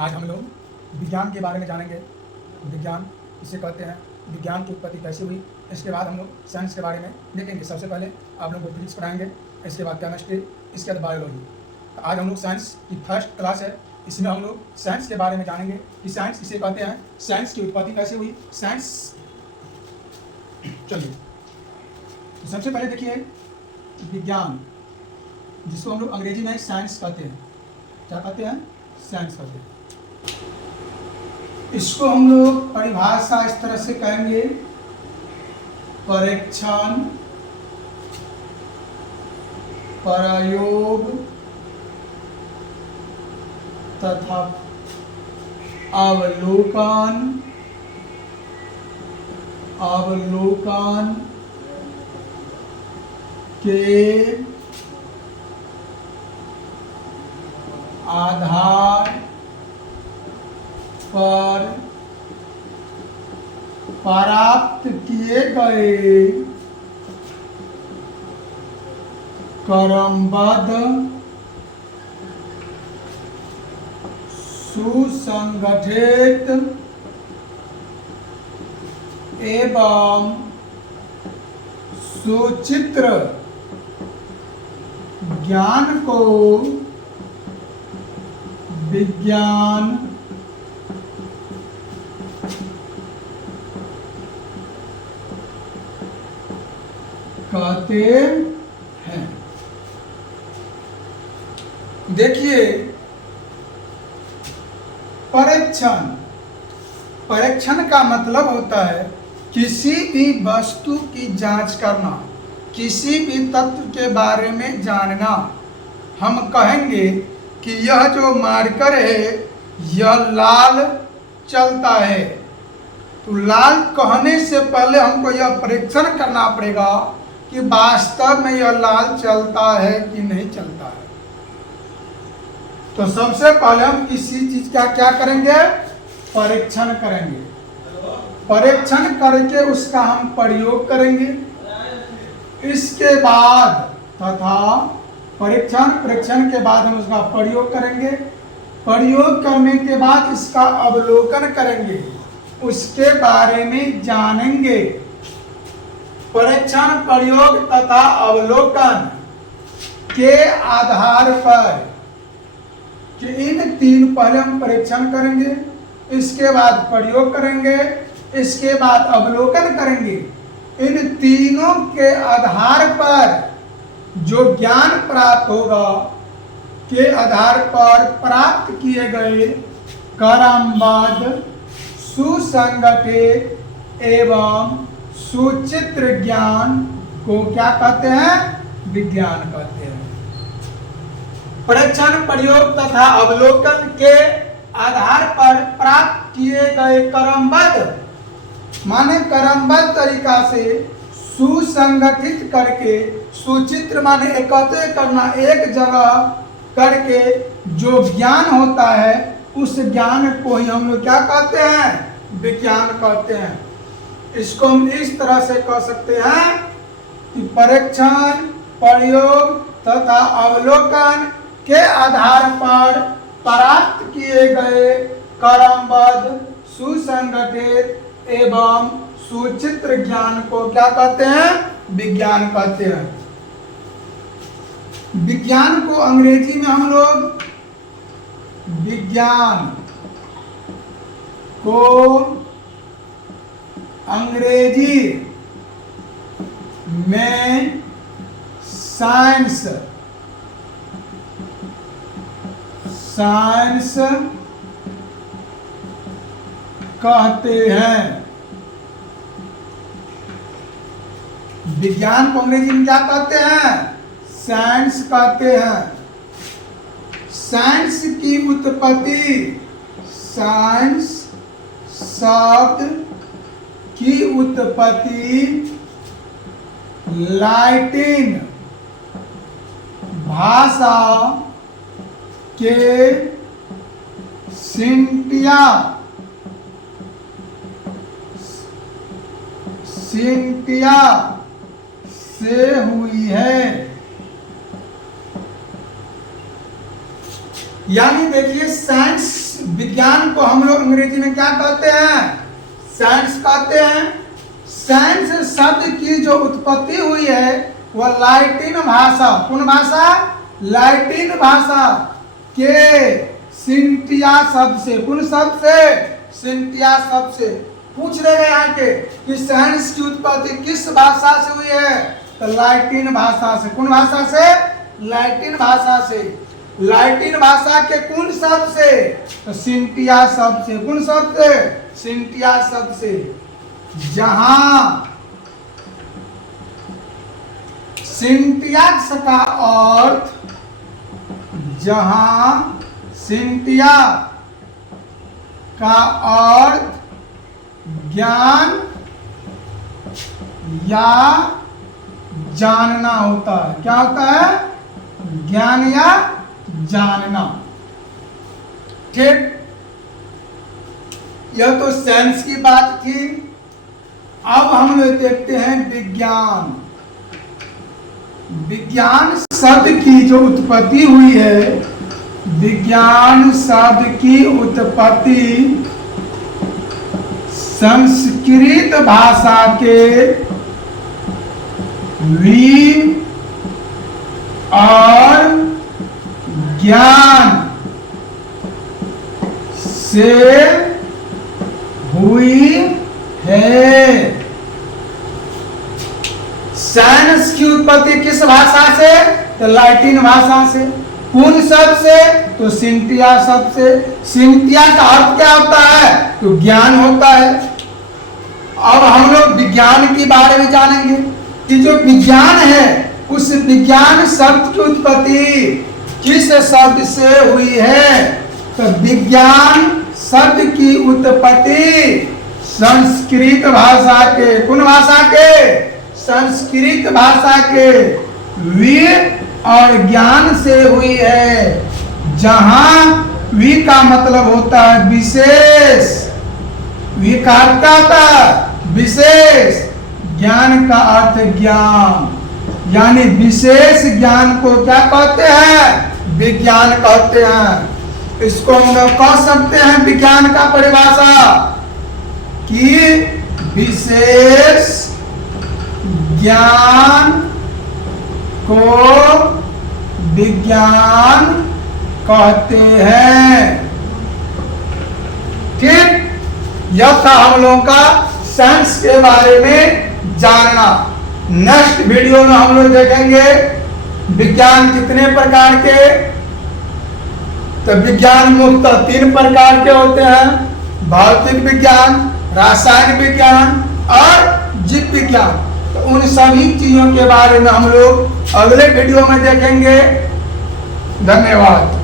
आज हम लोग विज्ञान के बारे में जानेंगे। विज्ञान इसे कहते हैं, विज्ञान की उत्पत्ति कैसे हुई। इसके बाद हम लोग साइंस के बारे में देखेंगे। सबसे पहले आप लोगों को फिजिक्स पढ़ाएंगे, इसके बाद केमिस्ट्री, इसके बाद बायोलॉजी। तो आज हम लोग साइंस की फर्स्ट क्लास है, इसमें हम लोग साइंस के बारे में जानेंगे कि साइंस इसे कहते हैं, साइंस की उत्पत्ति कैसे हुई। साइंस चलिए तो सबसे पहले देखिए विज्ञान, जिसको हम लोग अंग्रेजी में साइंस कहते हैं। क्या कहते हैं? साइंस कहते हैं। इसको हम लोग परिभाषा इस तरह से कहेंगे, परीक्षण, प्रयोग तथा अवलोकन के आधार पर प्राप्त किए गए क्रमबद्ध, सुसंगठित एवं सुचित्र ज्ञान को विज्ञान कहते हैं। देखिए परीक्षण का मतलब होता है किसी भी वस्तु की जांच करना, किसी भी तत्व के बारे में जानना। हम कहेंगे कि यह जो मार्कर है यह लाल चलता है, तो लाल कहने से पहले हमको यह परीक्षण करना पड़ेगा कि वास्तव में यह लाल चलता है कि नहीं चलता है। तो सबसे पहले हम किसी चीज का क्या करेंगे? परीक्षण करेंगे। परीक्षण करके उसका हम प्रयोग करेंगे। इसके बाद तथा परीक्षण के बाद हम उसका प्रयोग करेंगे। प्रयोग करने के बाद इसका अवलोकन करेंगे, उसके बारे में जानेंगे। परीक्षण, प्रयोग तथा अवलोकन के आधार पर कि इन तीन, पहले हम परीक्षण करेंगे, इसके बाद प्रयोग करेंगे, इसके बाद अवलोकन करेंगे। इन तीनों के आधार पर जो ज्ञान प्राप्त होगा के आधार पर प्राप्त किए गए क्रमबद्ध, सुसंगठित एवं सुचित्र ज्ञान को क्या कहते हैं? विज्ञान कहते हैं। परीक्षण, प्रयोग तथा अवलोकन के आधार पर प्राप्त किए गए क्रमबद्ध, माने क्रमबद्ध तरीका से सुसंगठित करके, सुचित्र माने एकत्रित करना, एक जगह करके जो ज्ञान होता है उस ज्ञान को ही हम लोग क्या कहते हैं? विज्ञान कहते हैं। इसको हम इस तरह से कह सकते हैं कि परीक्षण, प्रयोग तथा अवलोकन के आधार पर प्राप्त किए गए क्रमबद्ध, सुसंगठित एवं सुचित्र ज्ञान को क्या कहते हैं? विज्ञान कहते हैं। विज्ञान को अंग्रेजी में हम लोग विज्ञान को अंग्रेजी में साइंस कहते हैं। विज्ञान को अंग्रेजी में क्या कहते हैं? साइंस कहते हैं। साइंस की उत्पत्ति, साइंस शब्द की उत्पत्ति लैटिन भाषा के सिंटिया से हुई है। यानी देखिए साइंस विज्ञान को हम लोग अंग्रेजी में क्या कहते हैं? साइंस कहते हैं। साइंस शब्द की जो उत्पत्ति हुई है वह लैटिन भाषा, कौन भाषा? लैटिन भाषा के सिंटिया शब्द से, कौन शब्द से? सिंटिया शब्द से। पूछ रहे हैं यहाँ के कि साइंस की उत्पत्ति किस भाषा से हुई है? तो लैटिन भाषा से। कौन भाषा से? लैटिन भाषा से। लैटिन भाषा के कौन शब्द से? तो सिंटिया शब्द से। कौन शब्द से? सिंटिया शब्द से। जहां सिंटियाक्स का अर्थ, जहां सिंटिया का अर्थ ज्ञान या जानना होता है। क्या होता है? ज्ञान या जानना। ठीक, यह तो साइंस की बात थी। अब हम लोग देखते हैं विज्ञान। विज्ञान शब्द की जो उत्पत्ति हुई है, विज्ञान शब्द की उत्पत्ति संस्कृत भाषा के वी और ज्ञान से हुई है। साइंस की उत्पत्ति किस भाषा से? तो लैटिन भाषा से। कौन शब्द से? तो सिंटिया शब्द से। सिंटिया का अर्थ क्या होता है? तो ज्ञान होता है। अब हम लोग विज्ञान के बारे में जानेंगे कि जो विज्ञान है उस विज्ञान शब्द की उत्पत्ति किस शब्द से हुई है? तो विज्ञान शब्द की उत्पत्ति संस्कृत भाषा के, कौन भाषा के? संस्कृत भाषा के वी और ज्ञान से हुई है। जहां वी का मतलब होता है विशेष, वी का अर्थ क्या होता है? विशेष। ज्ञान का अर्थ ज्ञान, यानी विशेष ज्ञान को क्या कहते हैं? विज्ञान कहते हैं। इसको हम लोग कह सकते हैं विज्ञान का परिभाषा कि विशेष ज्ञान को विज्ञान कहते हैं। ठीक, यह था हम लोगों का साइंस के बारे में जानना। नेक्स्ट वीडियो में हम लोग देखेंगे विज्ञान कितने प्रकार के। तो विज्ञान मुख्यतः 3 प्रकार के होते हैं: भौतिक विज्ञान, रासायनिक विज्ञान और जीव विज्ञान। तो उन सभी चीजों के बारे में हम लोग अगले वीडियो में देखेंगे। धन्यवाद।